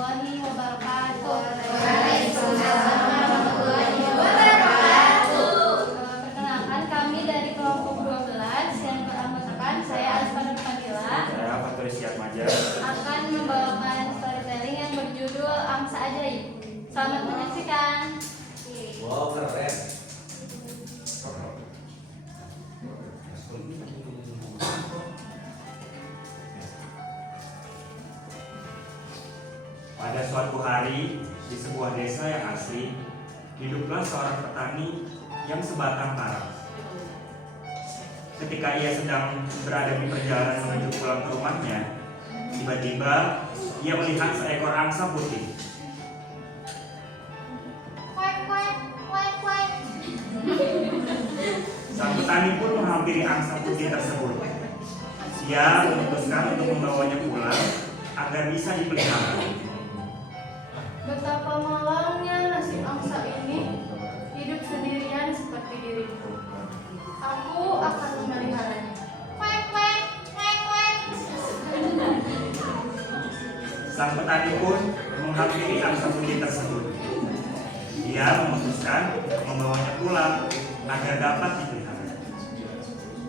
warahmatullahi wabarakatuh. Waalaikumsalam warahmatullahi wabarakatuh. Perkenalkan, kami dari kelompok 12 yang beranggotakan saya Asfar Fadila Saya Fatul Siatmaja akan membawakan storytelling yang berjudul Angsa Ajaib. Selamat menyaksikan. Wow, keren. Pada suatu hari di sebuah desa yang asri, hiduplah seorang petani yang sebatang kara. Ketika ia sedang berada di perjalanan menuju pulang ke rumahnya, tiba-tiba ia melihat seekor angsa putih. Kuek kuek kuek kuek. Sang petani pun menghampiri angsa putih tersebut. Ia memutuskan untuk membawanya pulang agar bisa dipelihara. Betapa malangnya nasib angsa ini, hidup sendirian seperti diriku. Aku akan memeliharanya. Kuek kuek kuek kuek. Sang petani pun menghampiri angsa putih tersebut. Dia memutuskan membawanya pulang agar dapat dipelihara.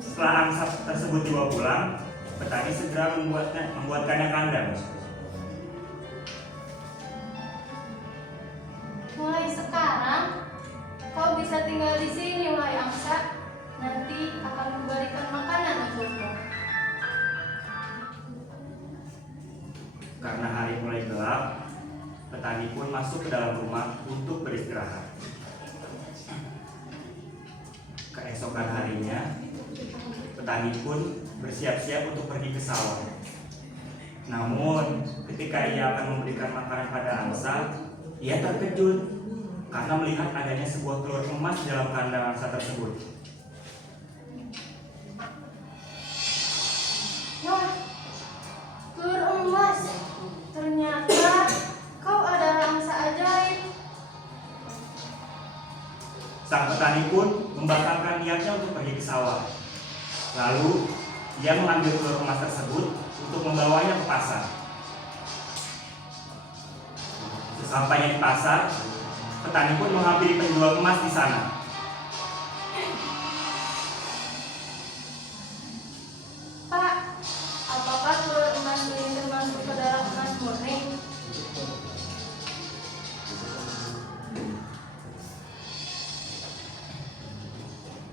Setelah angsa tersebut dibawa pulang, petani segera membuatkannya kandang. Mulai sekarang, kau bisa tinggal di sini, wahai angsa. Nanti akan kuberikan makanan untukmu. Karena hari mulai gelap, petani pun masuk ke dalam rumah untuk beristirahat. Keesokan harinya, petani pun bersiap-siap untuk pergi ke sawah. Namun, ketika ia akan memberikan makanan pada angsa, ia terkejut karena melihat adanya sebuah telur emas di dalam kandang angsa tersebut. Wah, telur emas. Ternyata kau adalah angsa ajaib. Sang petani pun membatalkan niatnya untuk pergi ke sawah. Lalu, ia mengambil telur emas tersebut untuk membawanya ke pasar. Sesampainya di pasar, petani pun menghampiri penjual emas di sana. Pak, apakah telur emas ini termasuk ke dalam emas murni?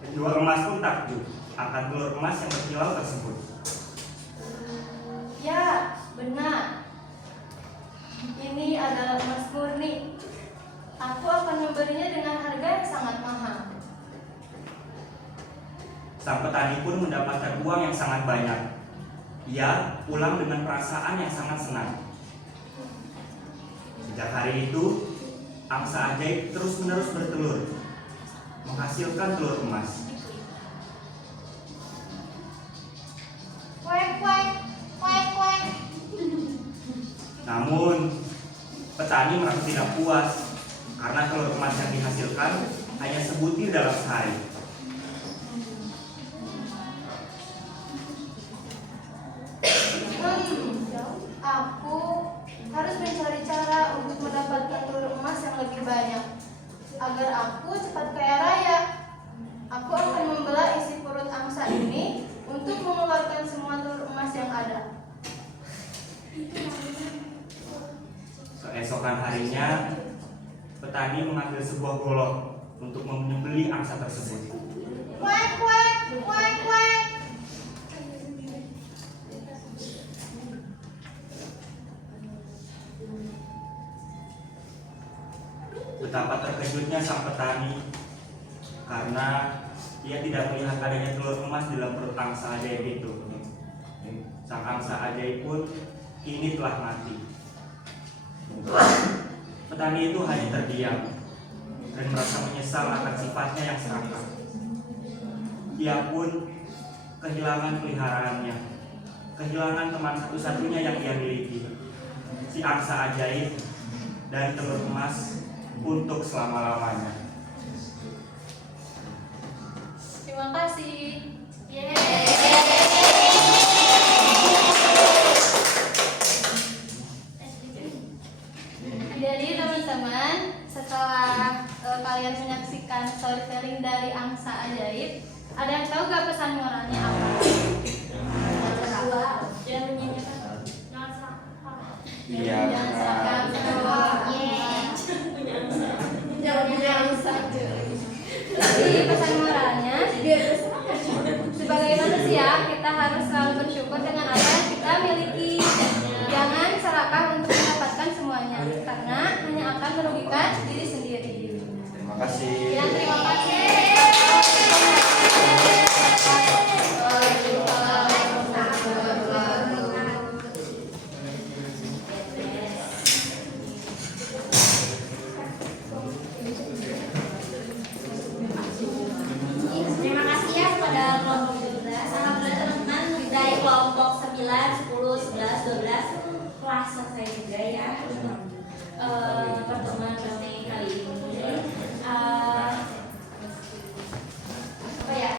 Penjual emas pun takjub akan telur emas yang berkilau tersebut. Ya, benar. Ini adalah emas murni. Aku akan memberinya dengan harga yang sangat mahal. Sang petani pun mendapatkan uang yang sangat banyak. Ia pulang dengan perasaan yang sangat senang. Sejak hari itu, angsa ajaib terus-menerus bertelur, menghasilkan telur emas. Kuek kuek kuek kuek. Namun, petani merasa tidak puas karena telur emas yang dihasilkan hanya sebutir dalam sehari. Aku harus mencari cara untuk mendapatkan telur emas yang lebih banyak agar aku cepat kaya raya. Aku akan membelah isi perut angsa ini untuk mengeluarkan semua telur emas yang ada. Keesokan harinya, petani mengambil sebuah golok untuk menyembelih angsa tersebut. Kuek kuek kuek kuek. Betapa terkejutnya sang petani karena ia tidak melihat adanya telur emas di dalam perut angsa ajaib itu. Sang angsa ajaib pun kini telah mati. Petani itu hanya terdiam dan merasa menyesal akan sifatnya yang serakah. Ia pun kehilangan peliharaannya, kehilangan teman satu-satunya yang ia miliki, si angsa ajaib dan telur emas untuk selama-lamanya. Terima kasih. sebagai angsa ajaib. Ada yang tahu gak pesan moralnya apa? Jangan menyanyikan. Jangan serakah. Iya. Jangan serakah. Jangan punya angsa. Jadi pesan moralnya, sebagai manusia kita harus selalu bersyukur dengan apa yang kita miliki. Jangan serakah untuk mendapatkan semuanya, karena hanya akan merugikan diri sendiri. Terima kasih. Ya, terima kasih. Terima kasih ya kepada kelompok 12. Alhamdulillah teman-teman dari kelompok 9, 10, 11, 12 kelas selesai juga ya.